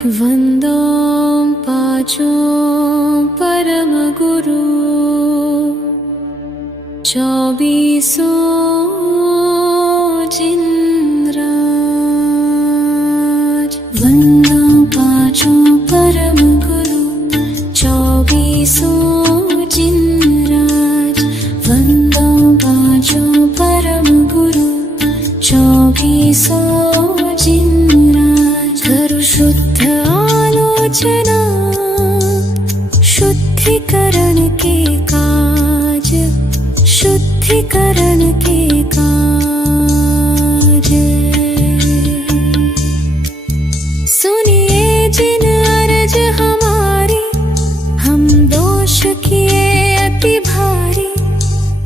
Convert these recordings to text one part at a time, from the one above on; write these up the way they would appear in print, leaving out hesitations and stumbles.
वन्दो पाचो परम गुरु, चौबीसो जिनराज। वन्दो पाचो परम गुरु, चौबीसो जिनराज। वन्दो पाचो परम गुरु, चौबीसो जिनराज। करु शुद्ध आलोचना, शुद्धिकरण के काज, शुद्धिकरण के काज। सुनिए जिन अर्ज हमारी, हम दोष किए अति भारी,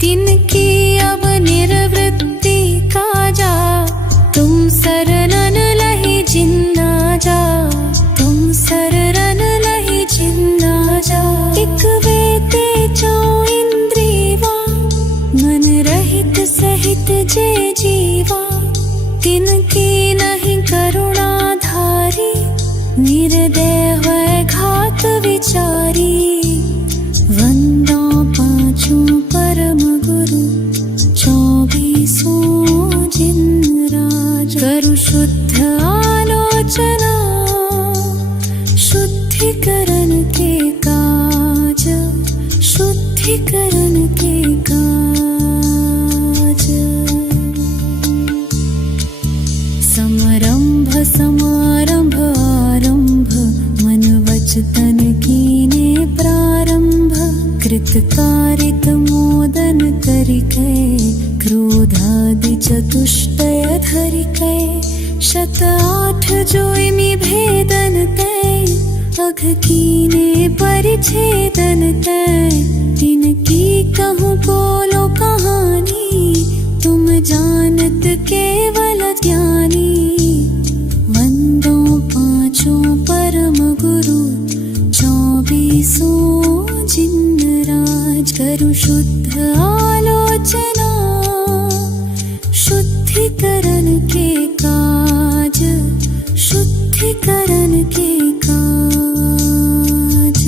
तिनकी अब निर्वृत्ति काजा। तुम शरणन लहि जिन्ना जा, तुम शरणन लहि जिन्ना जा। एक वेते चौ इंद्रियवा, मन रहित सहित जे जीवा। तिनकी नहीं करुणा धारी, निर्दय है घात विचारी। वंदो पाचो परम गुरु, चौबीसो जिनराज। करु शुद्ध आलोचना, शुद्धिकरण के काज, शुद्धिकरण के काज। समरंभ समारंभ आरंभ, मन वच तन कीने प्रारंभ। कृतकारित मोदन करिकै, क्रोधादि चतुष्टय धरिकै। शत आठ जोइमि भेदन तै, अघ कीने परिच्छेदन तै। तिनकी कहूँ बोलो कहानी, तुम जानत केवल ज्ञानी। वंदो पाचो परम गुरु, चौबीसो जिनराज। करु शुद्ध आलोचना, शुद्धिकरण के काज, शुद्धिकरण के काज।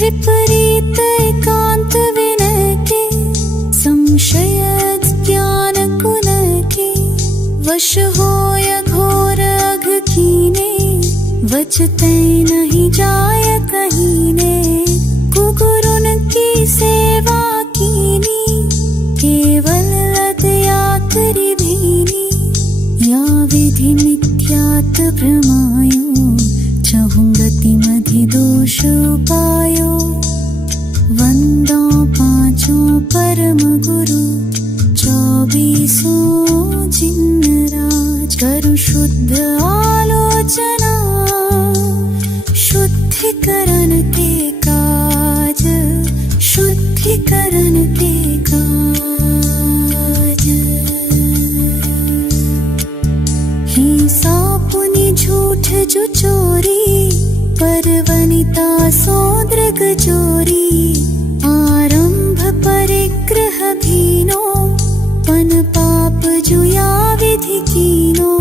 विपरीत एकांत विनय के, संशय ज्ञान कुन के। वश होय घोर अघ कीने, वचतै नहीं जाय कहीने। कुगुरुन की सेवा कीनी, केवल लदया करि भीनी। या विधि मिथ्यात भ्रमायो, चहुं गति मधि दोष उपायो। वंदो पाचो परम गुरु, चौबीसो जिनराज। करु शुद्ध आलोचना, शुद्धिकरण के काज, शुद्धिकरण के काज। हिंसा पुनि झूठ जो चोरी, परवनिता सोदृग चोरी। आरंभ परिग्रह भीनो, पन पाप जुया विधि कीनो।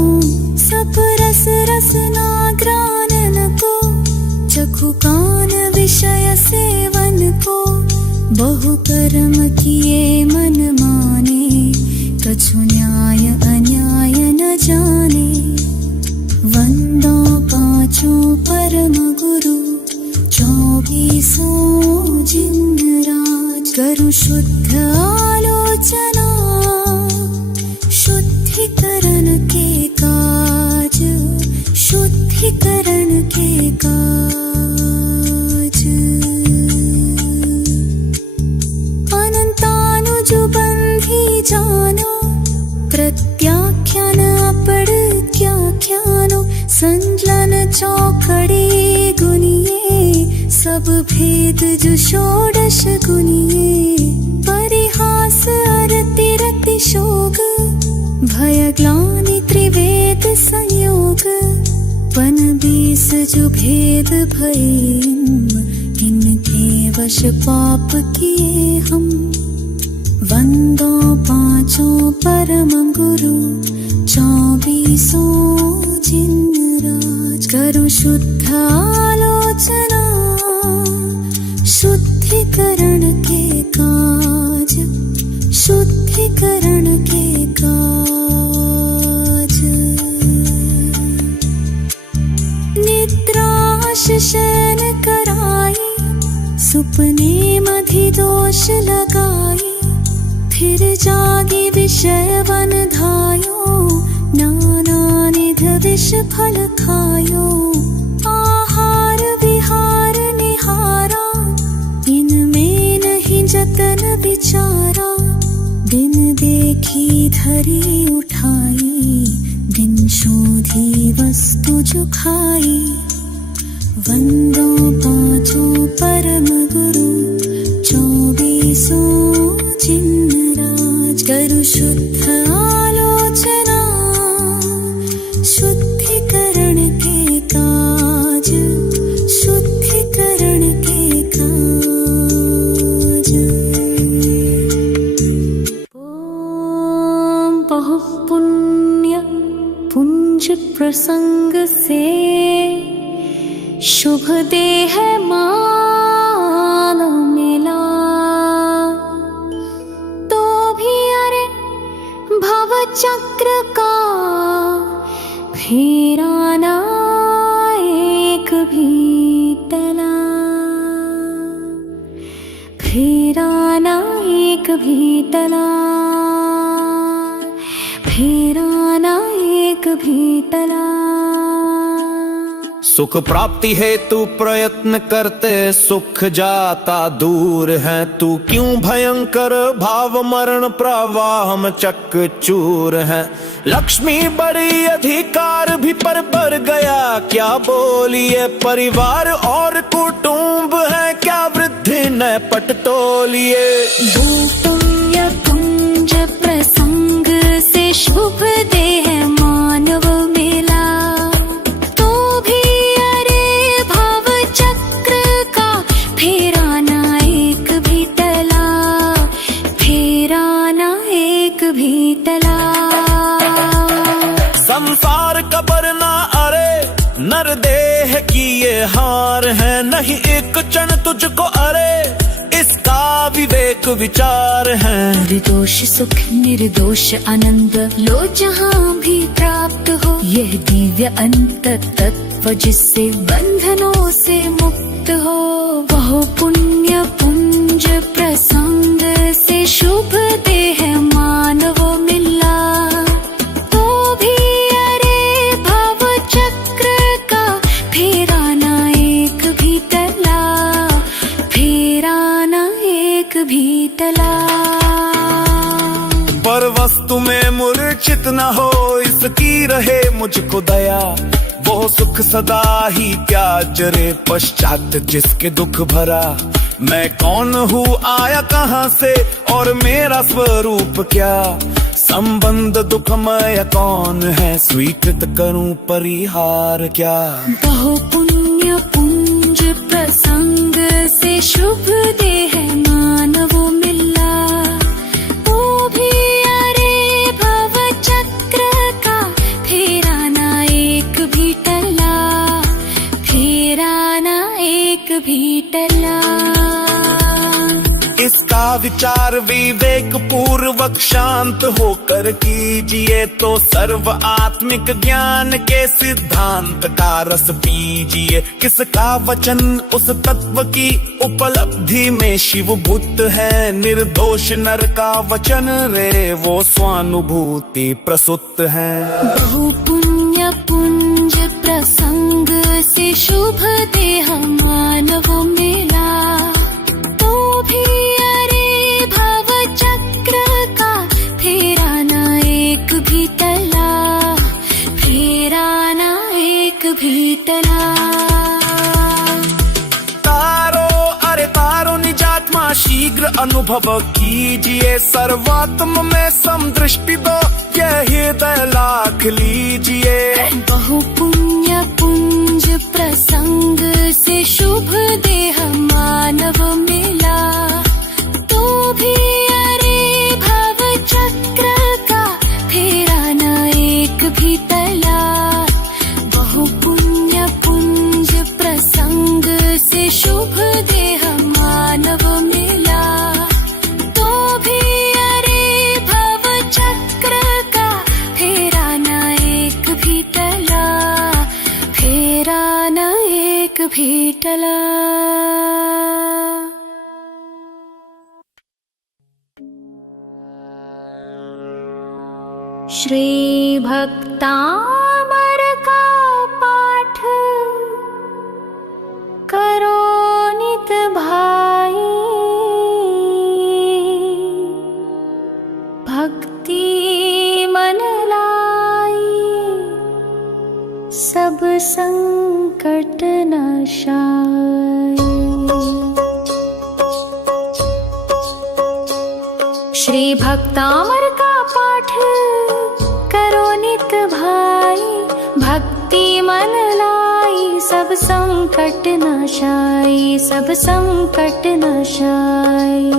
सब रस रसना ग्रानन को, चखु कान विषय सेवन को। बहु कर्म किए मन माने, कछु न्याय अन्याय न जाने। वंदो पाचो परम गुरु, चौबीसो जिनराज। करु शुद्ध आलोचना, शुद्धिकरण के काज, शुद्धिकरण के काज। अनंतानुज बंधी जानो, प्रत्याख्यान अपड़त्याख्यानो। संजलन चौखड़ी गुनिये, सब भेद जो षोडश गुनिये। परिहास अरति रति शोक, भय ग्लानि त्रिवेद संयोग। पन बीस जो भेद भये इनके वश पाप किए हम। वंदो पांचों परम गुरु 24 जिन राज। करो शुद्ध आलोचना शुद्धिकरण के काज, शुद्धिकरण के काज। निद्राश शयन कराई सुपने मधिदोष लगाई। फिर जागी विषय वन धायो नाना निध विष फल खायो। आहार विहार निहारा इनमें नहीं जतन विचारा। दिन देखी धरी उठाई दिन शोधी वस्तु जो खाई। वंदो पांचों परम गुरु 24 जिन राज। करो शुद्ध आलोचना शुद्धिकरण के काज, शुद्धिकरण के काज। ओम बहुपुण्य पुंज प्रसंग से शुभ देह मान मिला। तो भी अरे भव चक्र का फेरा ना एक भी टला। फेरा ना एक भी टला। फेरा ना एक भी टला। सुख प्राप्ति हेतु प्रयत्न करते सुख जाता दूर है। तू क्यों भयंकर भाव मरण प्रवाह में चकचूर है। लक्ष्मी बड़ी अधिकार भी पर बढ़ गया क्या बोलिए। परिवार और कुटुंब है क्या वृद्धि न पट तोलिए। पुण्य पुंज प्रसंग से शुभ देह मानव मिला। संसार कबर ना अरे नर देह की ये हार है। नहीं एक क्षण तुझको अरे इसका विवेक विचार है। निर्दोष सुख निर्दोष आनंद लो जहाँ भी प्राप्त हो। यह दिव्य अंत तत्व जिससे बंधनों से मुक्त हो। बहु पुण्य पुंज प्रसंग से शुभ देह मानव मिला। तो भी अरे भव चक्र का फेरा ना एक भी टला। फेरा ना एक भी टला। पर वस्तु में मूर्छित न हो इसकी रहे मुझको दया। वो सुख सदा ही क्या जरे पश्चात जिसके दुख भरा। मैं कौन हूँ आया कहाँ से और मेरा स्वरूप क्या। संबंध दुखमय कौन है स्वीकृत करूं परिहार क्या। बहु पुण्य पुंज प्रसंग से शुभ देह मानव मिला। तो भी अरे भव चक्र का फेरा ना एक भी टला। फेरा ना एक भी टला। इसका विचार विवेक पूर्वक शांत होकर कीजिए। तो सर्व आत्मिक ज्ञान के सिद्धांत का रस पीजिए। किसका वचन उस तत्व की उपलब्धि में शिव भूत है। निर्दोष नर का वचन रे वो स्वानुभूति प्रसुत है। बहु पुण्य पुंज प्रसंग से शुभ देह मानव मिला। तो भी अरे भव चक्र का फेरा ना एक भी टला। फेरा ना एक भी टला। तारो निजात्मा शीघ्र अनुभव कीजिए। सर्वात्म में समदृष्टि दो यह हृदय लाख लीजिए। बहु पुण्य पुंज प्रसंग से शुभ देह मानव मिला, तो भी अरे भव चक्र का फेरा न एक भी टला। बहु पुण्य पुंज प्रसंग से शुभ देह मानव मिला, तो भी अरे भव चक्र का फेरा न एक भी टला, फेरा न एक भी टला। श्री भक्तामर का पाठ करो नित भाई, भक्ति मन लाई सब संकट नाशाय। श्री भक्तामर का पाठ करो नित भाई, भक्ति मन लाई सब संकट नाशाय, सब संकट नाशाय।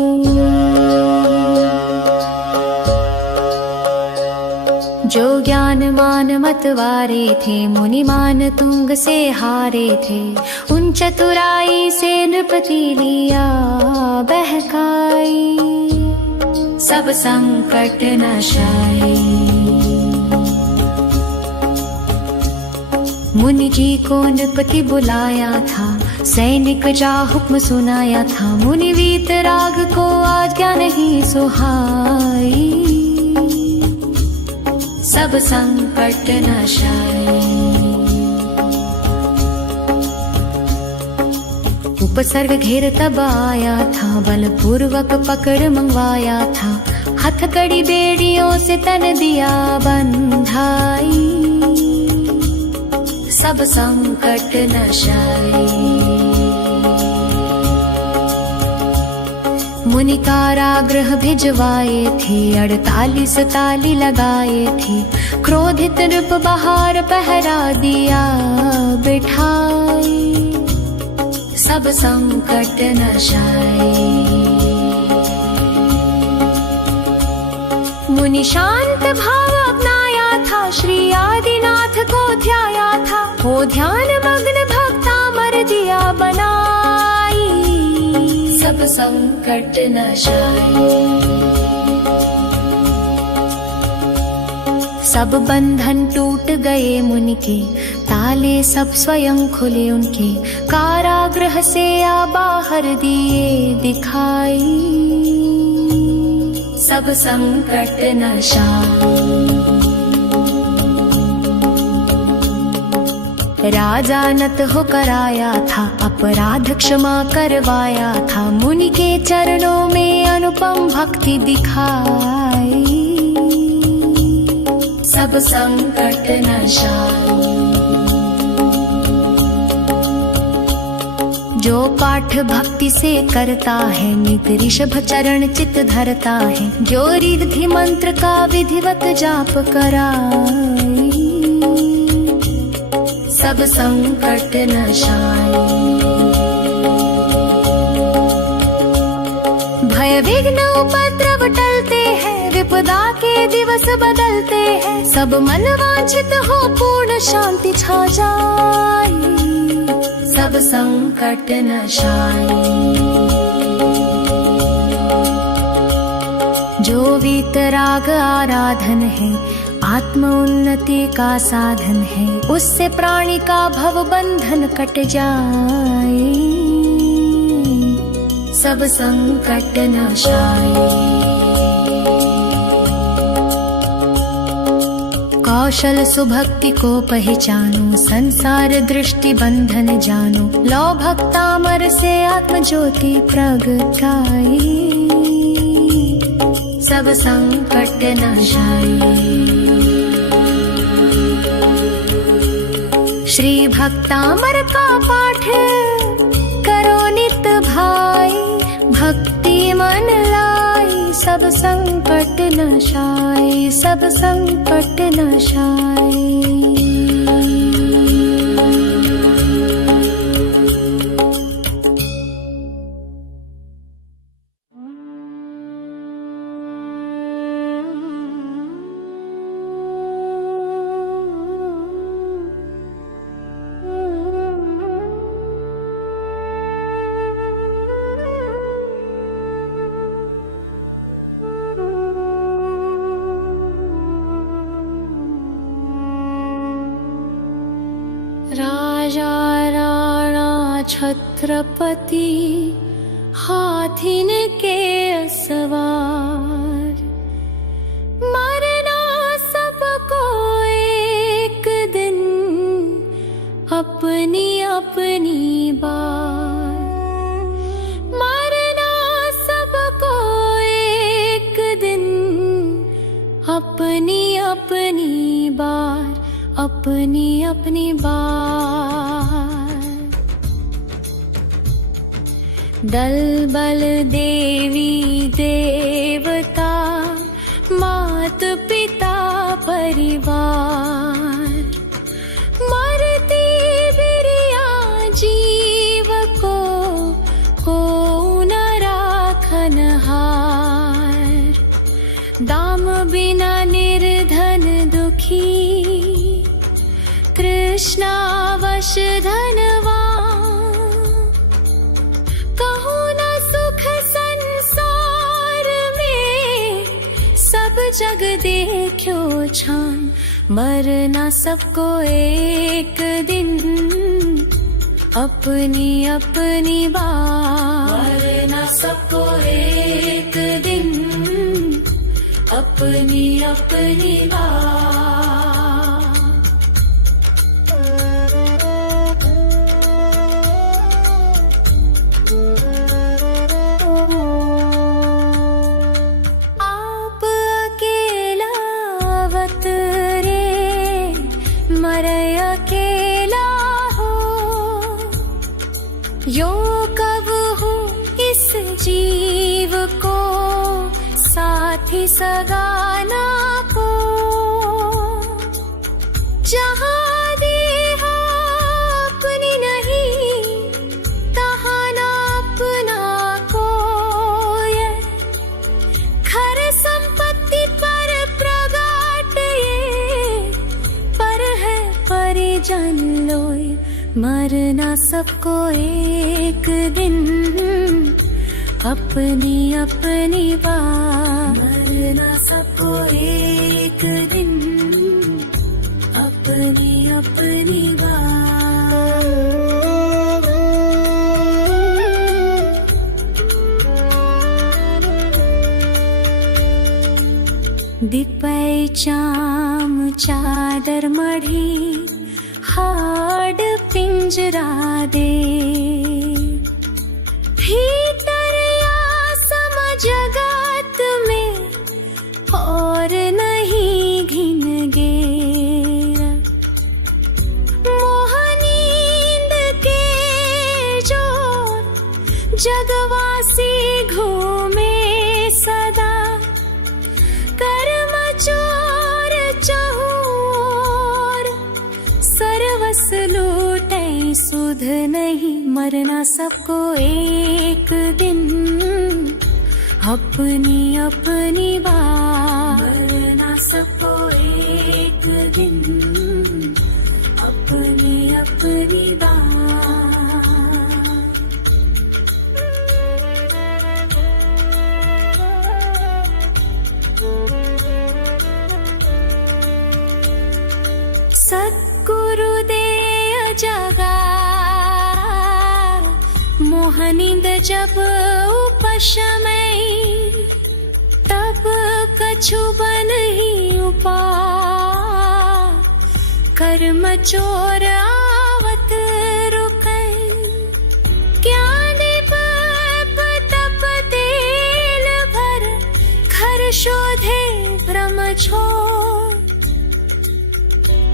जो ज्ञान मान मतवारे थे, मुनि मान तुंग से हारे थे, उन चतुराई से नृपति लिया बहकाई, सब संकट नाशाय। मुनि जी को नृपति बुलाया था, सैनिक जा हुक्म सुनाया था, मुनि वीतराग को आज्ञा नहीं सुहाई, सब संकट नाशाय। उपसर्ग घेर तब आया था, बलपूर्वक पकड़ मंगवाया था, हथकड़ी बेड़ियों से तन दिया बंधाई, सब संकट नाशाय। मुनि कारागृह भिजवाए थे, 48 ताली लगाए थे, क्रोधित नृप बाहर पहरा दिया बिठाई, सब संकट नाशाय। मुनि शांत भाव अपनाया था, श्री आदिनाथ को ध्याया था, हो ध्यान मग्न भक्तामर दिया बनाई, सब संकट नाशाय। सब बंधन टूट गए मुनि के, ताले सब स्वयं खुले उनके, कारागृह से आ बाहर दिए दिखाई, सब संकट नाशाय। राजा नत होकर आया था, अपराध क्षमा करवाया था, मुनि के चरणों में अनुपम भक्ति दिखाई, सब संकट नाशाय। जो पाठ भक्ति से करता है, नित ऋषभ चरण चित धरता है, जो रिद्धि मंत्र का विधिवत जाप कराई, सब संकट नाशाय। भय विघ्न उपद्रव टलते हैं, विपदा के दिवस बदलते हैं, सब मन वांछित हो पूर्ण शांति छा जाए, सब संकट नाशाय। जो वीतराग आराधन है, आत्म उन्नति का साधन है, उससे प्राणी का भव बंधन कट जाए, सब संकट नाशाय। कौशल सुभक्ति को पहचानो, संसार दृष्टि बंधन जानो, लो भक्तामर से आत्म ज्योति प्रगटाई, सब संकट नाशाय। श्री भक्तामर का पाठ करो नित भाई, भक्ति मन लाई सब संकट नाशाय, सब संकट नाशाय। छत्रपति हाथिन के सवार। मरना सबको एक दिन अपनी अपनी बार। मरना सबको एक दिन अपनी अपनी बार, अपनी अपनी बार। दल बल देवी देवता मात पिता परिवार। मरती बिरिया जीव को न राखनहार। दाम बिना निर्धन दुखी कृष्णावश धनवान। कहूँ न सुख संसार में सब जग देखो छान। मरना सबको एक दिन अपनी अपनी बार। मरना सबको एक दिन अपनी अपनी बार। आप अकेला अवतरे मरे अकेला हो। यो कब हो इस जीव को साथी सगाना को। जहाँ देह अपनी नहीं तहाँ ना अपना कोई। खर संपत्ति पर प्रगाट ये पर है परिजन लोय। मरना सबको एक दिन अपनी अपनी बार। मरना सबको एक दिन अपनी अपनी बार। दिपै चाम चादर मढ़ी हाड पिंजरा दे। भीतर आसम जगत में और नहीं घिन गेर। मोह नींद के जोर जगवासी घूमे सदा। कर्म चोर चहूर सर्वस लूटे सुध नहीं। मरना सबको एक दिन अपनी अपनी बार। मरना सबको एक दिन अपनी अपनी बार। सद्गुरुदेव जगा मोहनिंद जब उपशमय। तब कछु बन ही उपाय। कर्म चोर आवत रुकै। ज्ञान तप तेल भर घर शोधे भ्रम छोड़।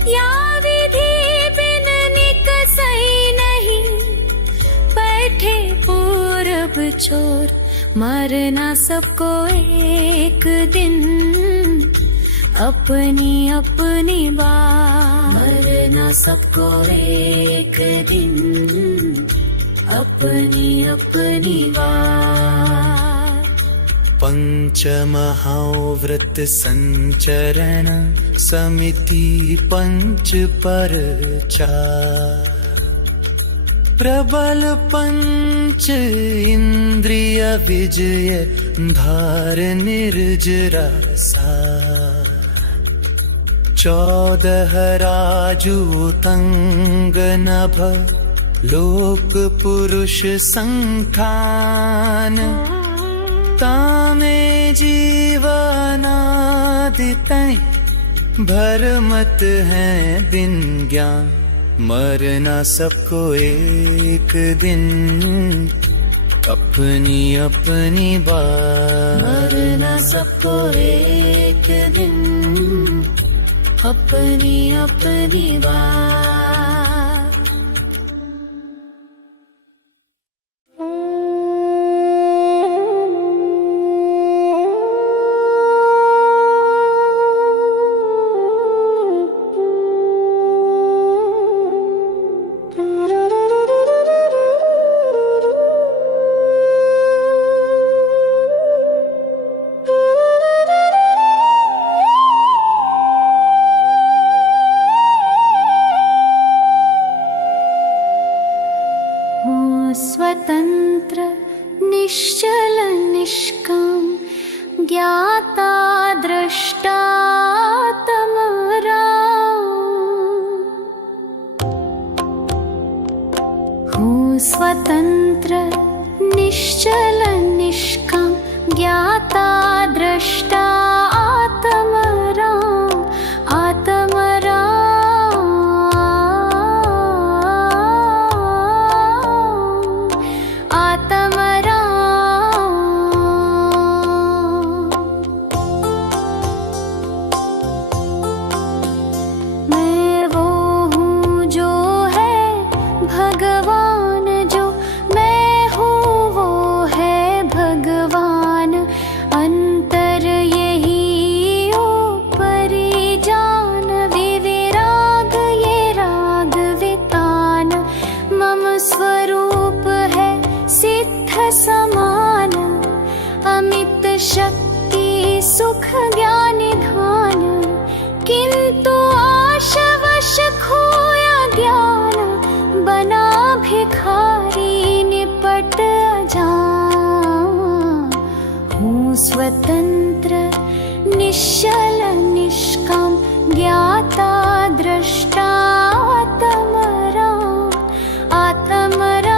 या विधि बिन निकसई नहीं बैठे पूरब छोर। मरना सबको एक दिन अपनी अपनी बार। मरना सबको एक दिन अपनी अपनी बार। पंचमहाव्रत संचरण समिति पंच पर चार। प्रबल पंच इंद्रिय विजय धार निर्जरा सार। 14 राजूतंग नभ लोक पुरुष संखान तामे जीवनादितै भरमत है दिन ज्ञान मरना सबको एक दिन अपनी अपनी बात मरना सबको एक दिन अपनी अपनी बात। स्वतंत्र निश्चल निष्काम ज्ञाता दृष्टा तमराम। हूँ स्वतंत्र निश्चल निष्काम ज्ञाता दृष्टा आत्मराम आत्मराम समान अमित शक्ति सुख ज्ञान निधान किंतु आशवश खोया ज्ञान बना भिखारी निपट अजान। हूँ स्वतंत्र निश्चल निष्काम ज्ञाता दृष्टा आत्मराम आत्मराम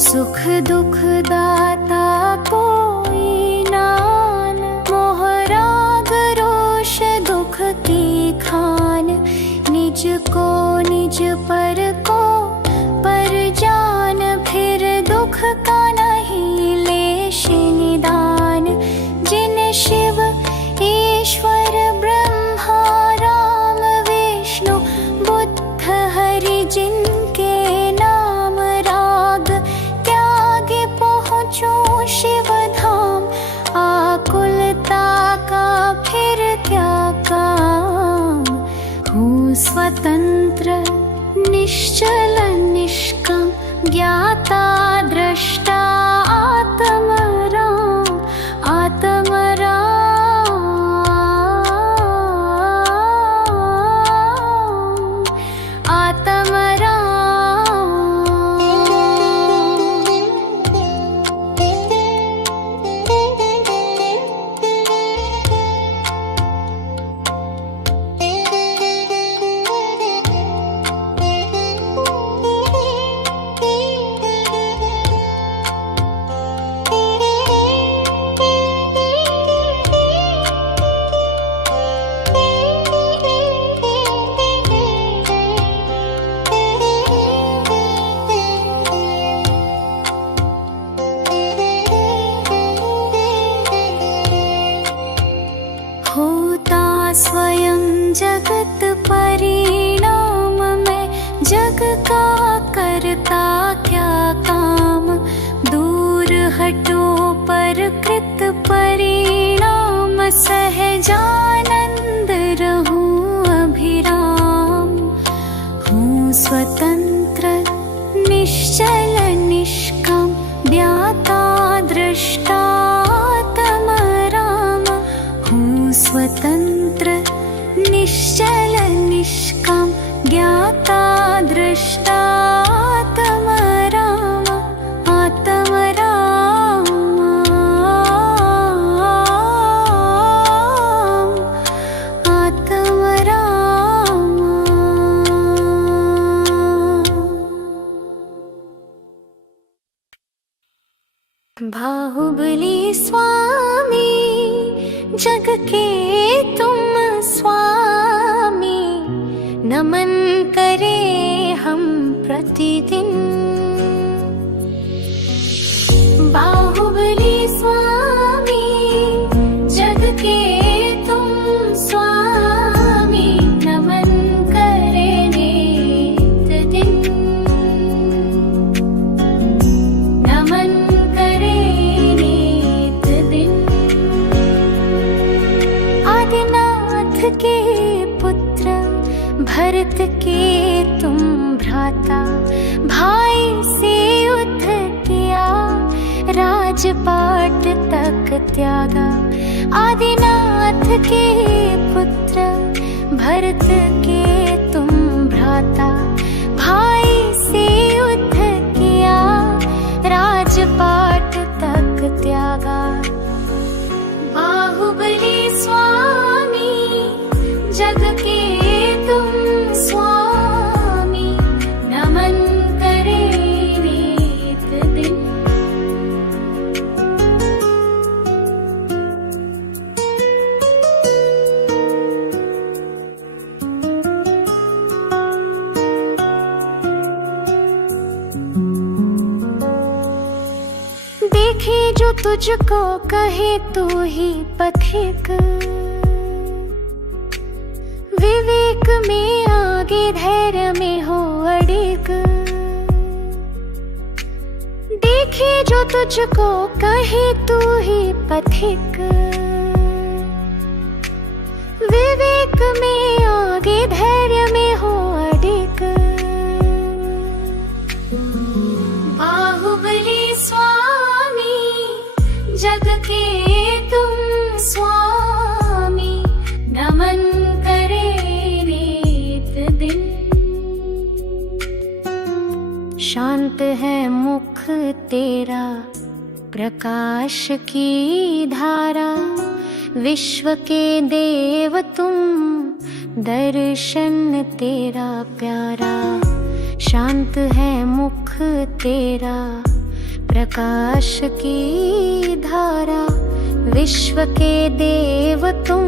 सुख दुख दाता कोई नान मोह राग रोष दुख की खान निज को निज पर को पर जान फिर दुख का नहीं लेश निदान। जिन शिव ईश्वर ब्रह्मा राम विष्णु बुद्ध हरि जिनके नाम राग त्यागे पहुँचो शिव धाम आकुलता का फिर क्या काम। हूँ स्वतंत्र निश्चल निष्काम ज्ञाता दृष्टा आत्मराम आत्मराम स्वयं जगत परिणाम में जग का करता क्या काम। दूर हटो पर कृत परिणाम सहजानंद रहूं अभिराम। हूँ स्वतंत्र निश्चल निष्काम ज्ञाता दृष्टा तमरा स्वतंत्र निश्चल निष्काम ज्ञाता दृष्टा आत्म राम आत्म राम आत्म राम। बाहुबली स्वामी जग के तुम स्वामी, नमन करे हम प्रतिदिन। बाहुबली स्वामी जग के तुम स्वामी, नमन करे नित दिन। नमन करे नित दिन। आदिनाथ के पुत्र भरत के तुम भ्राता, भाई से युद्ध किया राजपाट तक त्यागा। आदिनाथ के पुत्र भरत के तुम भ्राता, भाई से युद्ध किया राजपाट तक त्यागा। बाहुबली स्वामी जग के तुम स्वामी, नमन करे नित दिन। देखे जो तुझको कहे तू ही पथिक, विवेक में आगे धैर्य में हो अडिग। देखे जो तुझको कहे तू ही पथिक, विवेक में आगे धैर्य में हो अडिग। बाहुबली स्वामी जग के तुम स्वामी, नमन करे नित दिन। शांत है मुख तेरा प्रकाश की धारा, विश्व के देव तुम दर्शन तेरा प्यारा। शांत है मुख तेरा प्रकाश की धारा, विश्व के देव तुम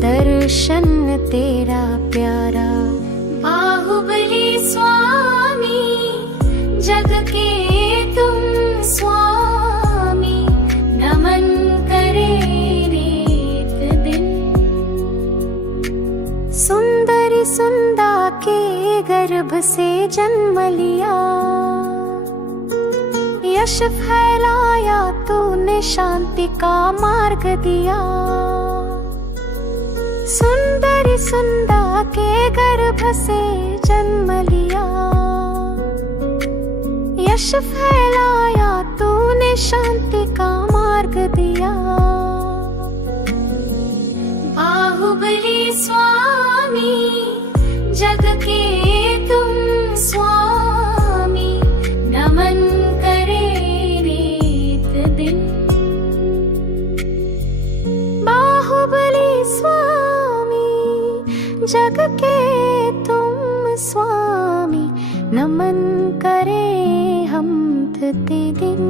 दर्शन तेरा प्यारा। बाहुबली स्वामी जग के तुम स्वामी, नमन करे नित दिन। सुंदरी सुंदा के गर्भ से जन्म लिया, यश फैलाया तूने शांति का मार्ग दिया। सुंदरी सुंदा के गर्भ से जन्म लिया, यश फैलाया तूने शांति का मार्ग दिया। बाहुबली स्वामी जग के तुम स्वामी, नमन करे नित दिन। बाहुबली स्वामी जग के तुम स्वामी, नमन करे हम प्रतिदिन।